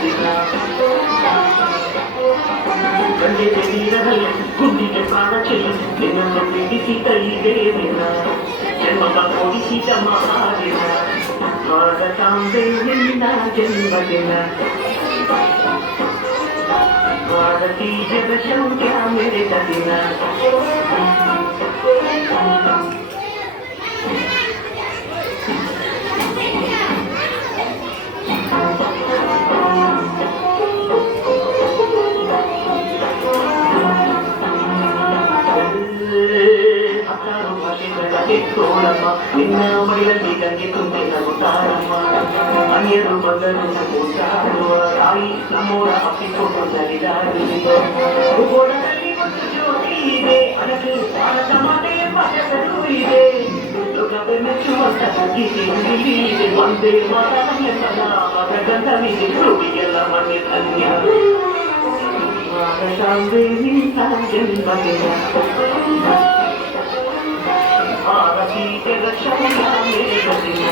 ದಿನ ಗಂಗೆಗೆ ನೀರದಲ್ಲಿ ಗುಂಡಿಗೆ ಪ್ರಾಣ ಚೆಲ್ಲಿ ನಿನ್ನನ್ನು ಪೀಡಿಸಿದ ಇದೇ ದಿನ ಜನ್ಮದ ಕೊಡಿಸಿದ ಮಹಾದಿನ ಭಾರತಾಂಬೆ ನಿನ್ನ ಜನ್ಮದಿನ ಭಾರತೀಯರ ಶೌರ್ಯ ಮೆರೆದ ದಿನ ತೋಳಮ್ಮ ನಿನ್ನ ಮಡಿಲಲ್ಲಿ ಗಂಗೆ ತುಂಬಿ ನಗುತ್ತಾರಮ್ಮ ಅನ್ಯರು ಬಂದರು ಕೂತಾಡುವ ತಾಯಿ ನಮ್ಮೋರ ಅಪ್ಪಿಕೊಂಡು ನಲಿದಾಡುವುದರಲ್ಲಿ ಒಂದು ಜ್ಯೋತಿ ಇದೆ ಅದಕ್ಕೆ ಭಾರತ ಮಾತೆ ಎಂಬ ಹೆಸರು ಇದೆ ಲೋಕವೇ ಮೆಚ್ಚುವಂತ ಗೀತೆ ಇದೆ ಒಂದೇ ಮಾತಲ್ಲ ಮಗಂತನಿಗೆ ಸುಳಿಗೆಲ್ಲ ಮನೆ ಧನ್ಯ ಭಾರತಾಂಬೆ ನಿನ್ನ ಜನ್ಮದಿನ ಭಾರತೀಯರ ಶೌರ್ಯ ಮೆರೆದ ದಿನ